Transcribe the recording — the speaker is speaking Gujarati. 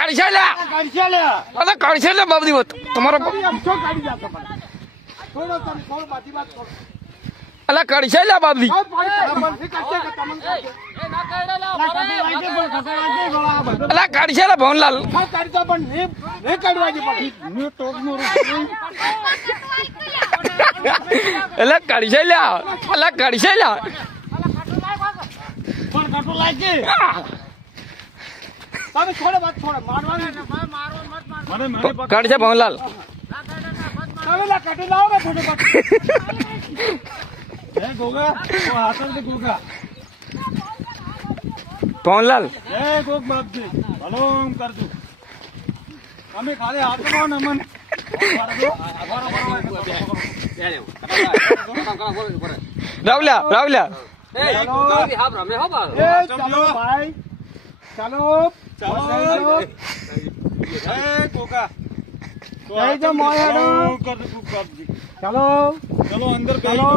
કાઢી છે લે અરે કાઢી છે લે બાબધી વાત તમારો અલા કાઢી છે લે બાબધી અલા કાઢી છે લે ભવનલાલ અલા કાઢી છે લે અલા કાઢી છે લે કાઢી છે ભવનલાલ ભવનલાલ રાવલ્યા રાવલ્યા ચાલો અંદર ચલો